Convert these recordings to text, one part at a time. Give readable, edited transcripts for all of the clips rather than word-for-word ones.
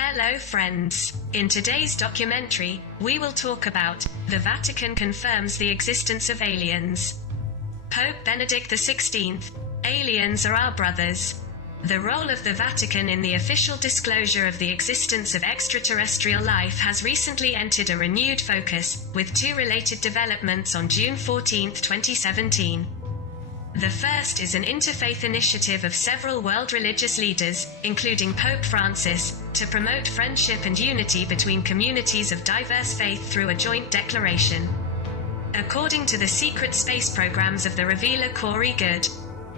Hello friends. In today's documentary, we will talk about the Vatican confirms the existence of aliens. Pope Benedict XVI. Aliens are our brothers. The role of the Vatican in the official disclosure of the existence of extraterrestrial life has recently entered a renewed focus, with two related developments on June 14, 2017. The first is an interfaith initiative of several world religious leaders, including Pope Francis, to promote friendship and unity between communities of diverse faith through a joint declaration. According to the secret space programs of the revealer Corey Goode,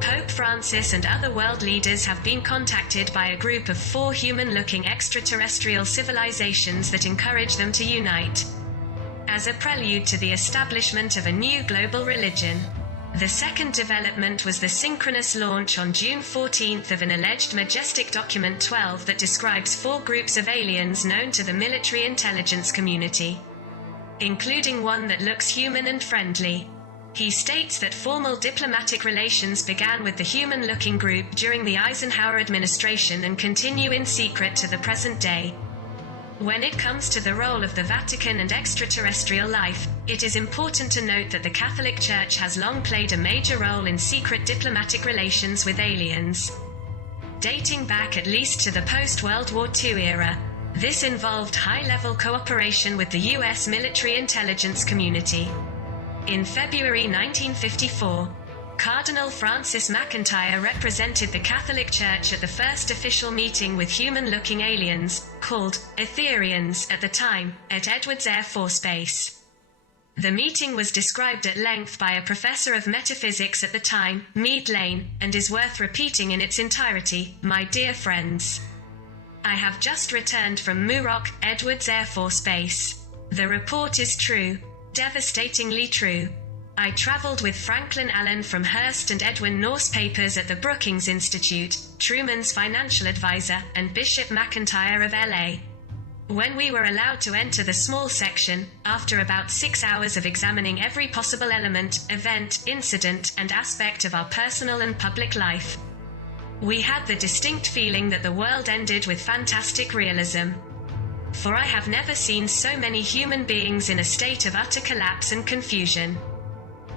Pope Francis and other world leaders have been contacted by a group of 4 human-looking extraterrestrial civilizations that encourage them to unite. As a prelude to the establishment of a new global religion. The second development was the synchronous launch on June 14 of an alleged Majestic Document-12 that describes 4 groups of aliens known to the military intelligence community, including one that looks human and friendly. He states that formal diplomatic relations began with the human-looking group during the Eisenhower administration and continue in secret to the present day. When it comes to the role of the Vatican and extraterrestrial life, it is important to note that the Catholic Church has long played a major role in secret diplomatic relations with aliens. Dating back at least to the post-World War II era, this involved high-level cooperation with the U.S. military intelligence community. In February 1954, Cardinal Francis McIntyre represented the Catholic Church at the first official meeting with human-looking aliens, called Etherians at the time, at Edwards Air Force Base. The meeting was described at length by a professor of metaphysics at the time, Mead Lane, and is worth repeating in its entirety. My dear friends, I have just returned from Muroc, Edwards Air Force Base. The report is true, devastatingly true. I traveled with Franklin Allen from Hearst and Edwin Norse Papers at the Brookings Institute, Truman's financial advisor, and Bishop McIntyre of LA. When we were allowed to enter the small section, after about 6 hours of examining every possible element, event, incident, and aspect of our personal and public life, we had the distinct feeling that the world ended with fantastic realism. For I have never seen so many human beings in a state of utter collapse and confusion.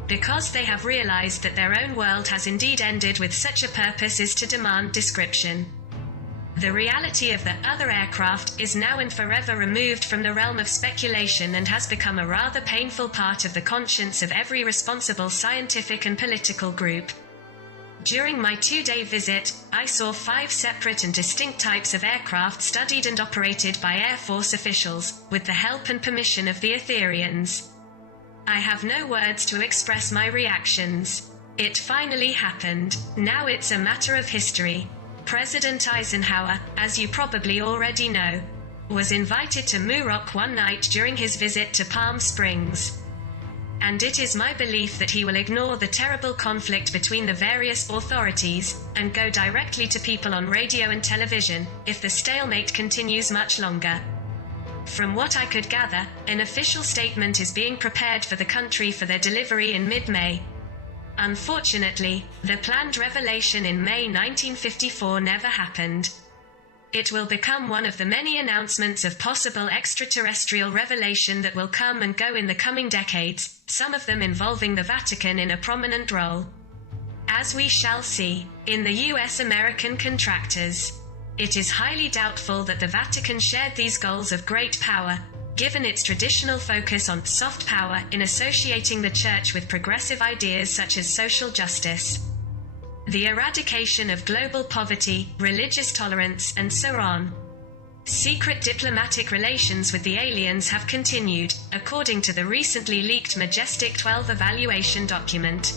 Because they have realized that their own world has indeed ended with such a purpose is to demand description. The reality of the other aircraft is now and forever removed from the realm of speculation and has become a rather painful part of the conscience of every responsible scientific and political group. During my 2-day visit, I saw 5 separate and distinct types of aircraft studied and operated by Air Force officials, with the help and permission of the Etherians. I have no words to express my reactions. It finally happened. Now it's a matter of history. President Eisenhower, as you probably already know, was invited to Muroc one night during his visit to Palm Springs. And it is my belief that he will ignore the terrible conflict between the various authorities, and go directly to people on radio and television, if the stalemate continues much longer. From what I could gather, an official statement is being prepared for the country for their delivery in mid-May. Unfortunately, the planned revelation in May 1954 never happened. It will become one of the many announcements of possible extraterrestrial revelation that will come and go in the coming decades, some of them involving the Vatican in a prominent role. As we shall see, in the US-American contractors, it is highly doubtful that the Vatican shared these goals of great power, given its traditional focus on soft power in associating the Church with progressive ideas such as social justice, the eradication of global poverty, religious tolerance, and so on. Secret diplomatic relations with the aliens have continued, according to the recently leaked Majestic 12 evaluation document.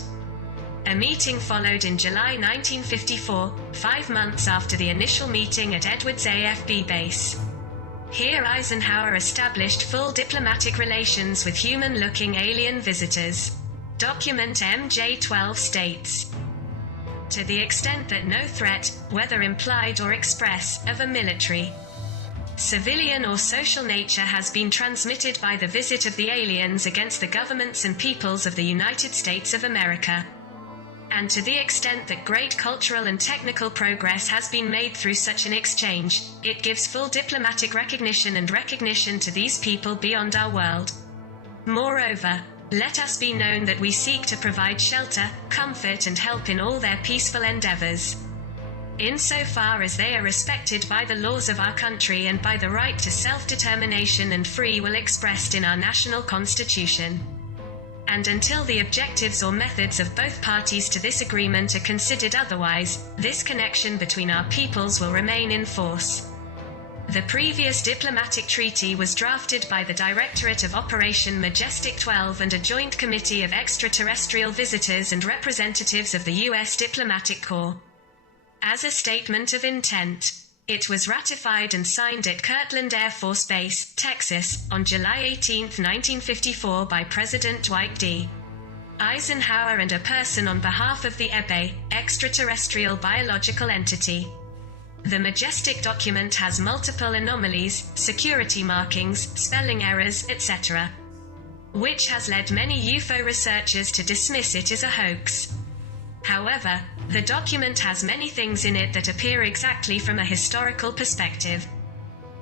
A meeting followed in July 1954, 5 months after the initial meeting at Edwards AFB base. Here Eisenhower established full diplomatic relations with human-looking alien visitors. Document MJ12 states, to the extent that no threat, whether implied or express, of a military, civilian or social nature has been transmitted by the visit of the aliens against the governments and peoples of the United States of America. And to the extent that great cultural and technical progress has been made through such an exchange, it gives full diplomatic recognition to these people beyond our world. Moreover, let us be known that we seek to provide shelter, comfort and help in all their peaceful endeavors, insofar as they are respected by the laws of our country and by the right to self-determination and free will expressed in our national constitution. And until the objectives or methods of both parties to this agreement are considered otherwise, this connection between our peoples will remain in force. The previous diplomatic treaty was drafted by the Directorate of Operation Majestic 12 and a joint committee of extraterrestrial visitors and representatives of the U.S. Diplomatic Corps. As a statement of intent, it was ratified and signed at Kirtland Air Force Base, Texas, on July 18, 1954 by President Dwight D. Eisenhower and a person on behalf of the EBE, extraterrestrial biological entity. The Majestic document has multiple anomalies, security markings, spelling errors, etc., which has led many UFO researchers to dismiss it as a hoax. However, the document has many things in it that appear exactly from a historical perspective.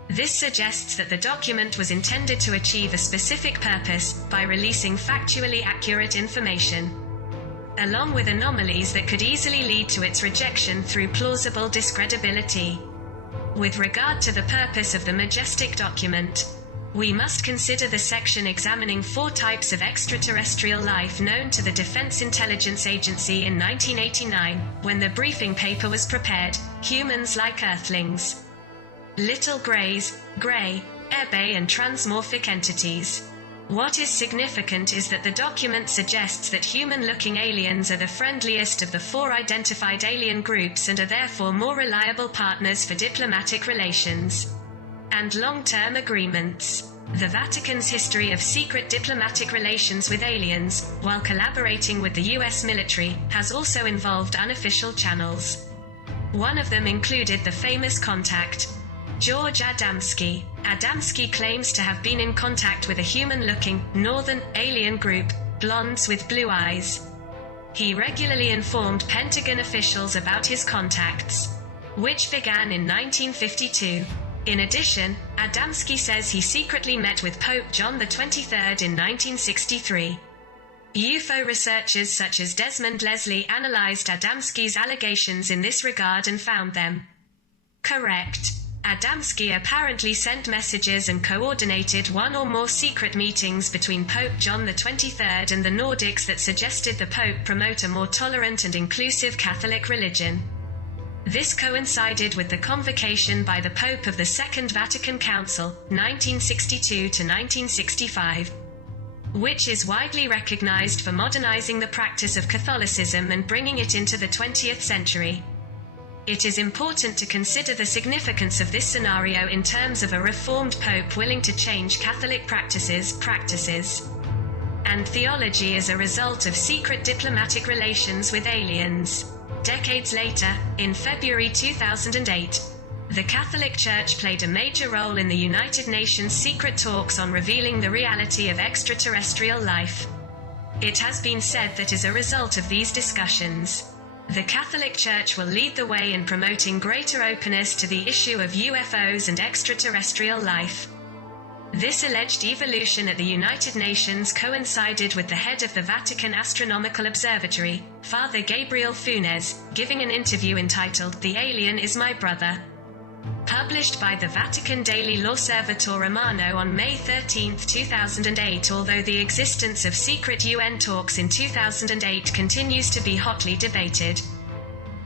This suggests that the document was intended to achieve a specific purpose, by releasing factually accurate information, along with anomalies that could easily lead to its rejection through plausible discredibility. With regard to the purpose of the Majestic document, we must consider the section examining 4 types of extraterrestrial life known to the Defense Intelligence Agency in 1989, when the briefing paper was prepared: humans like Earthlings, little greys, grey, EBE and transmorphic entities. What is significant is that the document suggests that human-looking aliens are the friendliest of the 4 identified alien groups and are therefore more reliable partners for diplomatic relations and long-term agreements. The Vatican's history of secret diplomatic relations with aliens, while collaborating with the US military, has also involved unofficial channels. One of them included the famous contact, George Adamski. Adamski claims to have been in contact with a human-looking, northern, alien group, blondes with blue eyes. He regularly informed Pentagon officials about his contacts, which began in 1952. In addition, Adamski says he secretly met with Pope John XXIII in 1963. UFO researchers such as Desmond Leslie analyzed Adamski's allegations in this regard and found them correct. Adamski apparently sent messages and coordinated 1 or more secret meetings between Pope John XXIII and the Nordics that suggested the Pope promote a more tolerant and inclusive Catholic religion. This coincided with the convocation by the Pope of the Second Vatican Council, 1962 to 1965, which is widely recognized for modernizing the practice of Catholicism and bringing it into the 20th century. It is important to consider the significance of this scenario in terms of a reformed Pope willing to change Catholic practices, and theology as a result of secret diplomatic relations with aliens. Decades later, in February 2008, the Catholic Church played a major role in the United Nations secret talks on revealing the reality of extraterrestrial life. It has been said that as a result of these discussions, the Catholic Church will lead the way in promoting greater openness to the issue of UFOs and extraterrestrial life. This alleged evolution at the United Nations coincided with the head of the Vatican Astronomical Observatory, Father Gabriel Funes, giving an interview entitled "The Alien is My Brother," published by the Vatican daily L'Osservatore Romano on May 13, 2008. Although the existence of secret UN talks in 2008 continues to be hotly debated,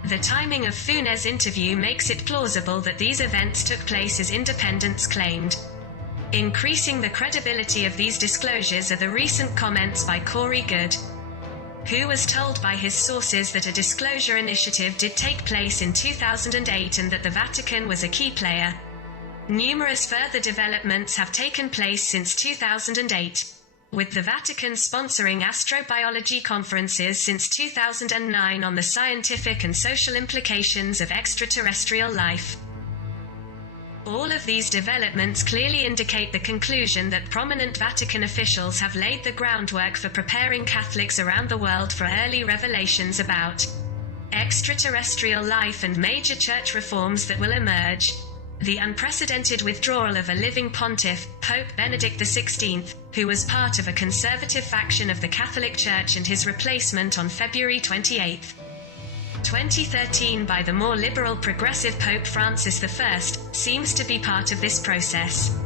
the timing of Funes' interview makes it plausible that these events took place as independents claimed. Increasing the credibility of these disclosures are the recent comments by Corey Goode, who was told by his sources that a disclosure initiative did take place in 2008 and that the Vatican was a key player. Numerous further developments have taken place since 2008, with the Vatican sponsoring astrobiology conferences since 2009 on the scientific and social implications of extraterrestrial life. All of these developments clearly indicate the conclusion that prominent Vatican officials have laid the groundwork for preparing Catholics around the world for early revelations about extraterrestrial life and major church reforms that will emerge. The unprecedented withdrawal of a living pontiff, Pope Benedict XVI, who was part of a conservative faction of the Catholic Church, and his replacement on February 28, 2013 by the more liberal progressive Pope Francis I, seems to be part of this process.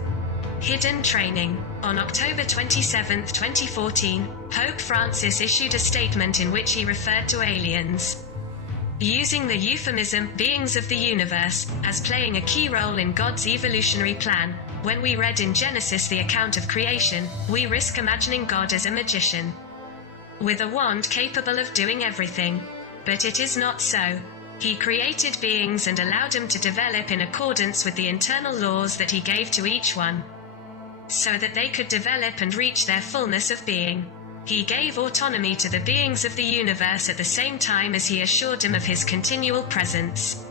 Hidden training. On October 27, 2014, Pope Francis issued a statement in which he referred to aliens, using the euphemism beings of the universe, as playing a key role in God's evolutionary plan. When we read in Genesis the account of creation, we risk imagining God as a magician with a wand capable of doing everything. But it is not so. He created beings and allowed them to develop in accordance with the internal laws that he gave to each one, so that they could develop and reach their fullness of being. He gave autonomy to the beings of the universe at the same time as he assured them of his continual presence,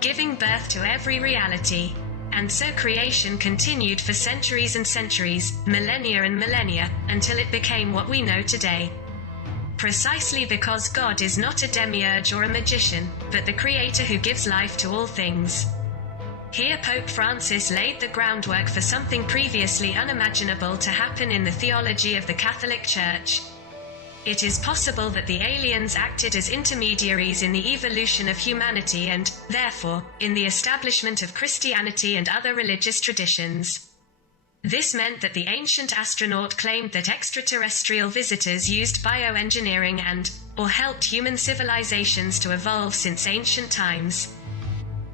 giving birth to every reality. And so creation continued for centuries and centuries, millennia and millennia, until it became what we know today. Precisely because God is not a demiurge or a magician, but the creator who gives life to all things. Here Pope Francis laid the groundwork for something previously unimaginable to happen in the theology of the Catholic Church. It is possible that the aliens acted as intermediaries in the evolution of humanity and, therefore, in the establishment of Christianity and other religious traditions. This meant that the ancient astronaut claimed that extraterrestrial visitors used bioengineering or helped human civilizations to evolve since ancient times,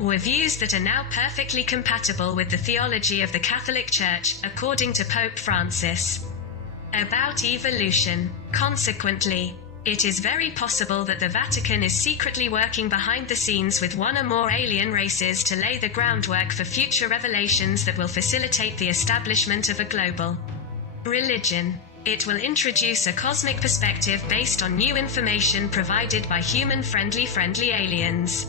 were views that are now perfectly compatible with the theology of the Catholic Church, according to Pope Francis, about evolution. Consequently, it is very possible that the Vatican is secretly working behind the scenes with one or more alien races to lay the groundwork for future revelations that will facilitate the establishment of a global religion. It will introduce a cosmic perspective based on new information provided by human-friendly aliens.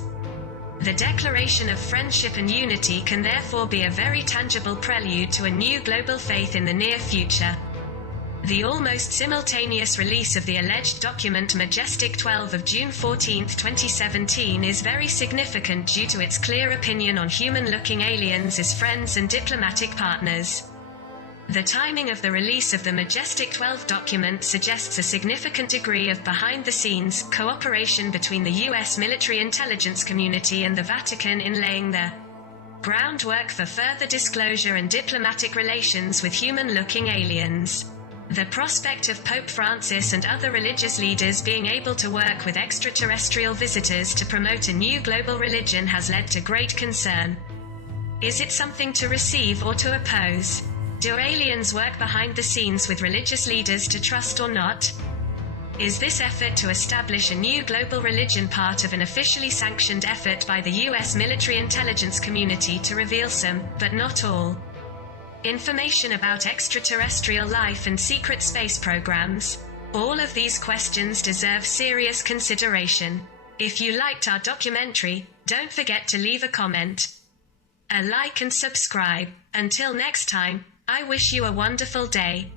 The declaration of friendship and unity can therefore be a very tangible prelude to a new global faith in the near future. The almost simultaneous release of the alleged document Majestic 12 of June 14, 2017 is very significant due to its clear opinion on human-looking aliens as friends and diplomatic partners. The timing of the release of the Majestic 12 document suggests a significant degree of behind-the-scenes cooperation between the U.S. military intelligence community and the Vatican in laying the groundwork for further disclosure and diplomatic relations with human-looking aliens. The prospect of Pope Francis and other religious leaders being able to work with extraterrestrial visitors to promote a new global religion has led to great concern. Is it something to receive or to oppose? Do aliens work behind the scenes with religious leaders to trust or not? Is this effort to establish a new global religion part of an officially sanctioned effort by the U.S. military intelligence community to reveal some, but not all, information about extraterrestrial life and secret space programs? All of these questions deserve serious consideration. If you liked our documentary, don't forget to leave a comment, a like and subscribe. Until next time, I wish you a wonderful day.